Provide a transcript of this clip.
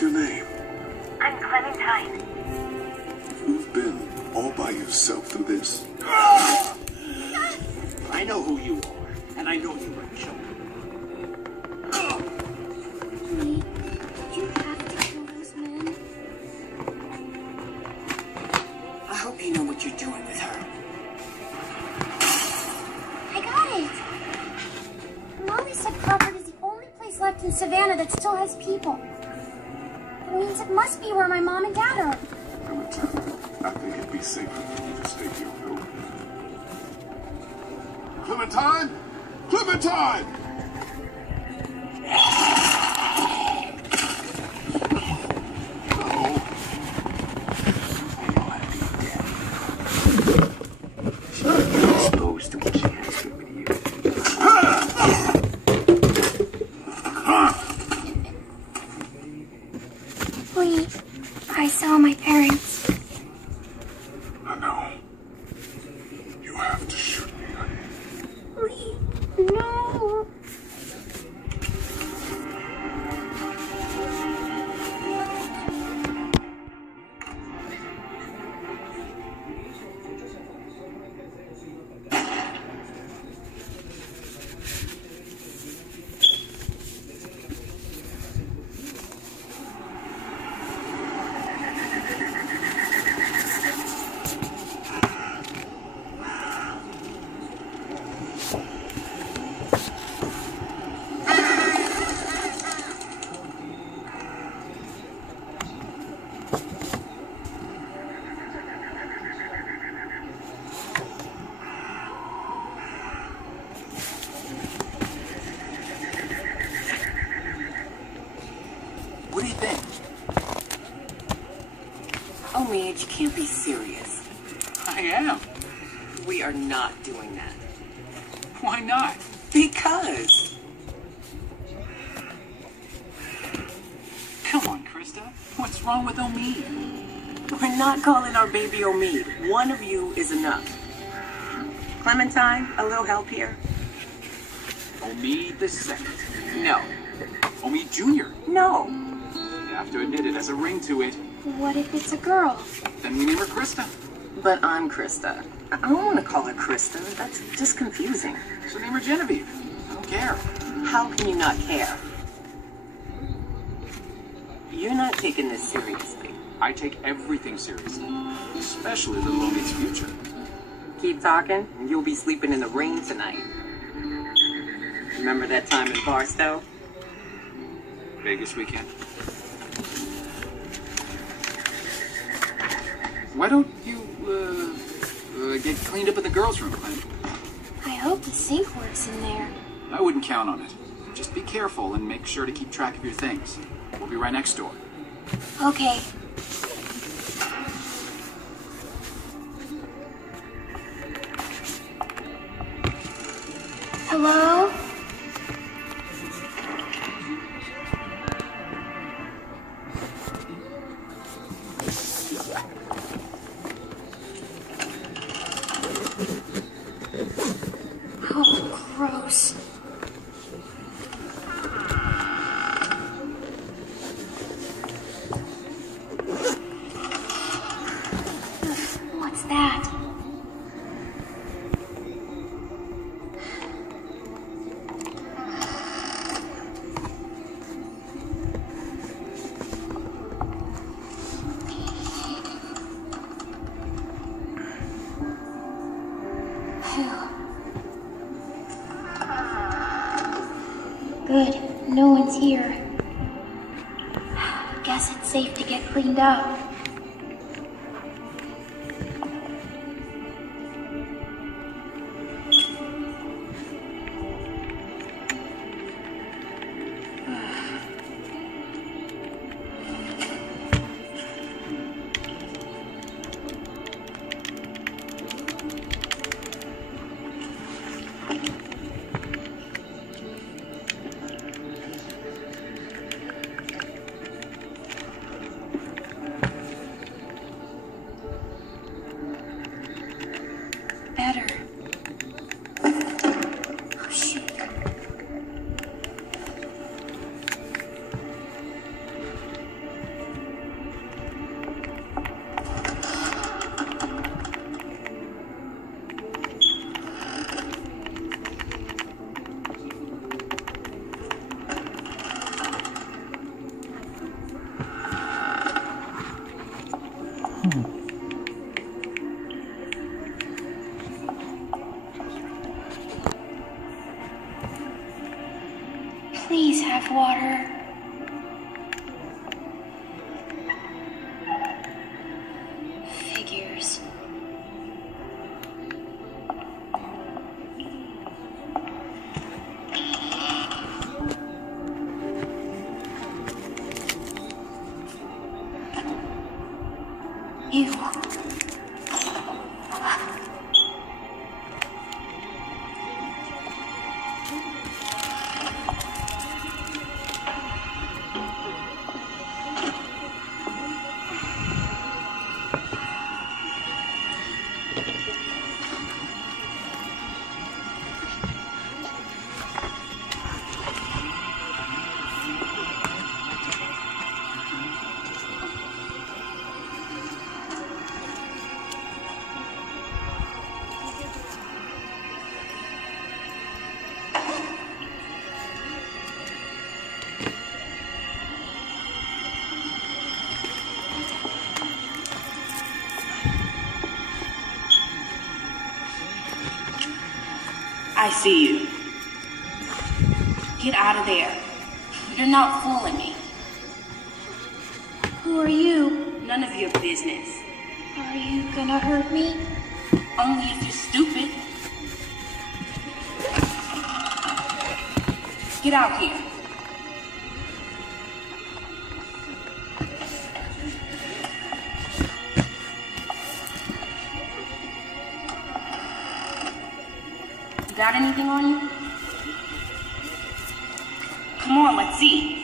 What's your name? I'm Clementine. You've been all by yourself through this? I know who you are, and I know you were children. Lee, did you have to kill those men? I hope you know what you're doing with her. I got it! Molly said Crawford is the only place left in Savannah that still has people. It means it must be where my mom and dad are. Clementine, I think it'd be safer for you to stay here alone. Clementine! Clementine! Exposed to what she has been with you. Lee, I saw my parents. I know. You have to shoot me, honey. Lee, no. What do you think? Oh, Midge, you can't be serious. I am. We are not doing that. Why not? Because. Come on, Krista. What's wrong with Omid? We're not calling our baby Omid. One of you is enough. Clementine, a little help here? Omid the second. No. Omid Jr. No. You have to admit it has a ring to it. What if it's a girl? Then we name her Krista. But I'm Krista. I don't want to call her Krista. That's just confusing. So name her Genevieve. I don't care. How can you not care? You're not taking this seriously. I take everything seriously, especially little Omid's future. Keep talking, and you'll be sleeping in the rain tonight. Remember that time in Barstow? Vegas weekend. Why don't you, get cleaned up in the girls' room, Clint? I hope the sink works in there. I wouldn't count on it. Just be careful and make sure to keep track of your things. We'll be right next door. Okay. Hello? Oh, gross. What's that? Good. No one's here. Guess it's safe to get cleaned up. Please have water. Figures. Ew. I see you. Get out of there. You're not fooling me. Who are you? None of your business. Are you gonna hurt me? Only if you're stupid. Get out here. You got anything on you? Come on, let's see.